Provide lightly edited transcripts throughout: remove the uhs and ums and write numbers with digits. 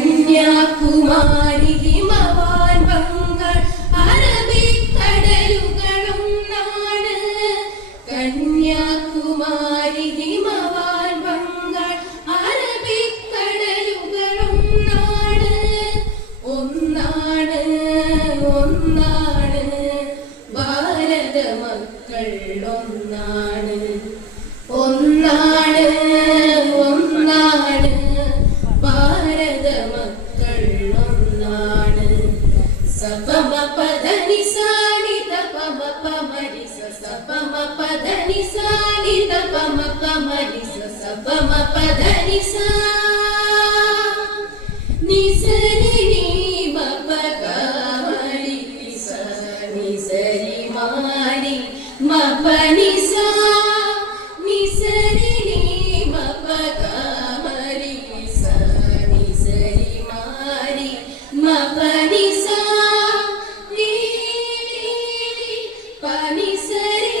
കന്യാകുമാരി ഹിമവാൻ ബംഗാൾ അറബിക്കടലുകളൊന്നാണ്. കന്യാകുമാരി ഹിമവാൻ ബംഗാൾ അറബിക്കടലുകളൊന്നാണ്. ഒന്നാണ് ഒന്നാണ് ഭാരത മക്കൾ ഒന്നാണ്. ഒന്നാണ് ഒന്നാണ് ഭാരത മക്കൾ ഒന്നാണ്. സപമ പദനി സാനി തപമ പമരി സപമ പദനി സാനി തപമ പമരി സപമ പദനി സാ നിസരി നി മപഗമരി സ നിസരി മാരി മപനി സാ നിസരി നി മപഗമരി സ നിസരി മാരി മപനി സാ നി പനി സരി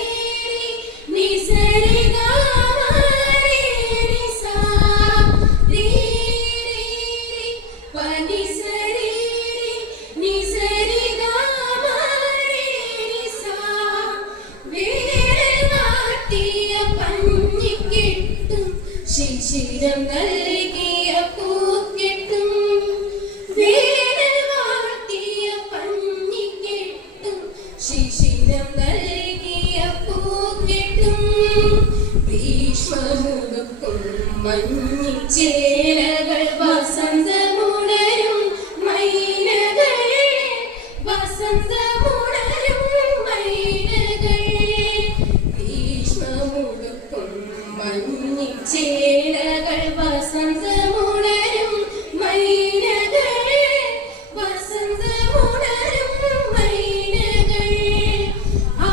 നിസരി ഗമരി സ രി പനി സരി നിസരി ഗമരി സ വേരനാട്ടിയ പഞ്ഞിക്കെട്ടും ശിശിരം നൽകിയ പൂക്കെട്ടും. വേരനാട്ടിയ പഞ്ഞിക്കെട്ടും ശിശിരം നൽകിയ പൂക്കെട്ടും. ഭീഷ്മമുടുക്കും മഞ്ഞിച്ചേലകൾ വസന്തമുണരും മൈനകൾ. വസന്തമുണരും മൈനകൾ. ഭീഷ്മമുടുക്കും മഞ്ഞിച്ചേലകൾ വസന്തമുണരും മൈനകൾ. വസന്തമുണരും മൈനകൾ. ആ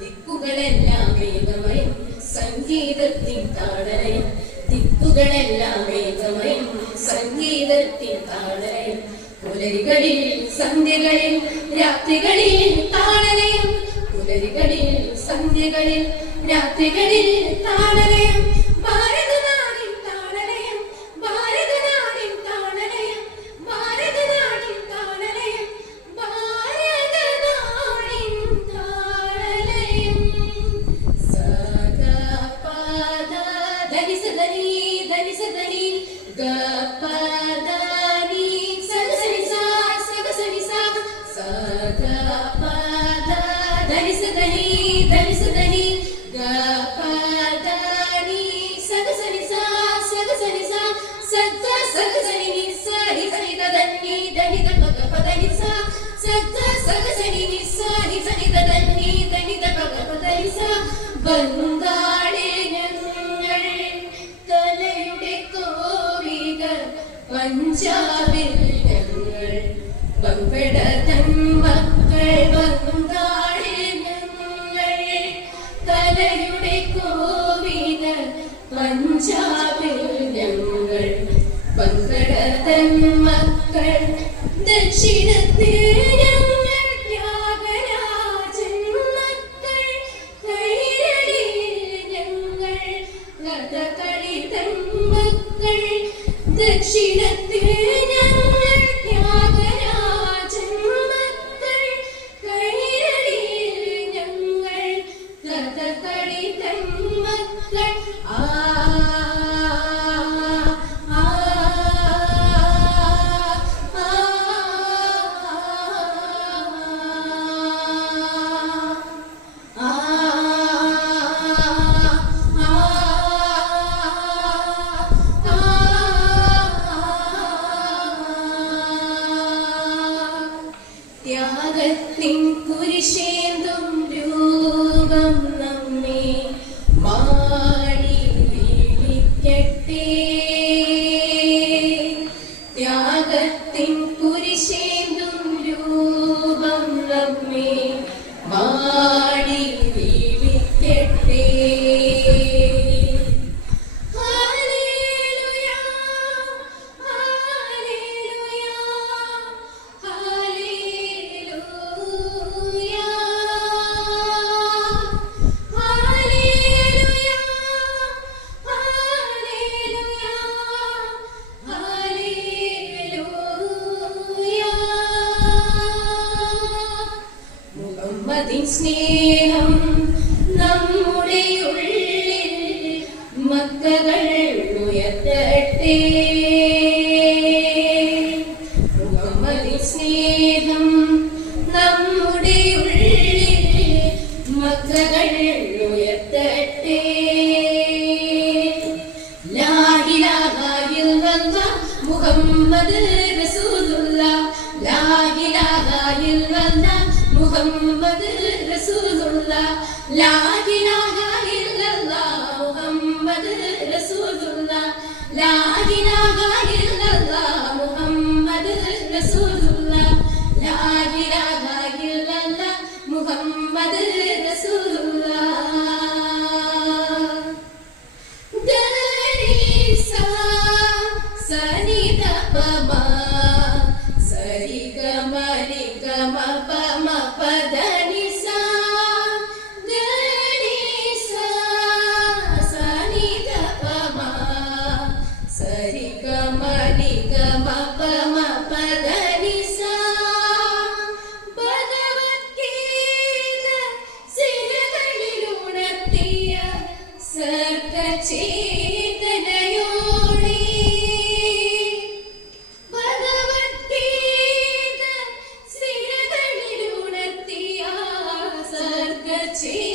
ദിക്കുകളെല്ലാം വേദമയം സംഗീതത്തിൻ താളലയം. ദിക്കുകളെല്ലാം വേദമയം സംഗീതത്തിൻ താളലയം. പുലരികളിൽ സന്ധ്യകളിൽ രാത്രികളിൽ താളലയം. പുലരികളിൽ സന്ധ്യകളിൽ രാത്രികളിൽ താളലയം. ഭാരതനാടിൻ താളലയം. ഭാരതനാടിൻ താളലയം. ഭാരതനാടിൻ താളലയം. ഭാരതനാടിൻ താളലയം. സദാ പദ ധനി സദനി ധനി സദനി ഗപദനി സഗസനി സാ സഗസനി സാ സദാ പദ ധനി സദനി ധനി സദനി ഗപദനി സഗസനി സാ സഗസനി സാ സഗ സഗസനി നി സരി സരി ദനി ധനി ധ ഗപദനി സാ സഗ സഗസനി നി സരി സരി ദനി ധനി ധ ഗപദനി സാ. ബംഗാളി ഞങ്ങൾ കലയുടെ കോവികൾ. പഞ്ചാബിൽ ഞങ്ങൾ ബംഗട തൻ മക്കൾ. ബംഗാളി ഞങ്ങൾ കലയുടെ കോവികൾ. പഞ്ചാബിൽ ഞങ്ങൾ ബംഗട തൻ മക്കൾ. ദക്ഷിണത്തിൽ ഞങ്ങൾ ത്യാഗരാജൻ മക്കൾ. കൈരളിയിൽ ഞങ്ങൾ കഥകളി തൻ മക്കൾ. ദക്ഷിണത്തിൽ ഞങ്ങൾ ത്യാഗരാജൻ മക്കൾ. കൈരളിയിൽ ഞങ്ങൾ കഥകളി തൻ മക്കൾ. ആ ആ ത്യാഗത്തിൻ കുരിശേന്തും രൂപം നമ്മെ മാടി വിളിക്കട്ടെ. ത്യാഗത്തിൻ കുരിശേന്തും രൂപം നമ്മെ മാടി വിളിക്കട്ടെ. മുഹമ്മദിൻ സ്നേഹം നമ്മുടെ ഉള്ളിൽ മക്കകൾ ഉയർത്തട്ടെ. മുഹമ്മദിൻ സ്നേഹം നമ്മുടെ ഉള്ളിൽ മക്കകൾ ഉയർത്തട്ടെ. ലാ ഇലാഹ ഇല്ലല്ലാഹ് മുഹമ്മദ് റസൂലുള്ളാഹ്. ലാ ഇലാഹ ഇല്ലല്ലാഹ് മുഹമ്മദ് റസൂലുള്ളാഹ്. ലാ ഇലാഹ ഇല്ലല്ലാഹ് മുഹമ്മദ് റസൂലുള്ളാഹ്. ലാ ഇലാഹ ഇല്ലല്ലാഹ് മുഹമ്മദ് റസൂലുള്ളാഹ്. ലാ ഇലാഹ ഇല്ലല്ലാഹ് മുഹമ്മദ് റസൂലുള്ളാഹ്. ദരീസാ സനിധപമ സരിഗമരിഗമ പമ പദനിസാ. ദരീസാ സനിധപമ സരിഗമരിഗമ പമ പദനിസാ. ഭഗവത്ഗീത സിരകളിലുണർത്തിയ സർഗചേതനയോടെ. ഭഗവത്ഗീത സിരകളിലുണർത്തിയ സർഗചേതനയോടെ.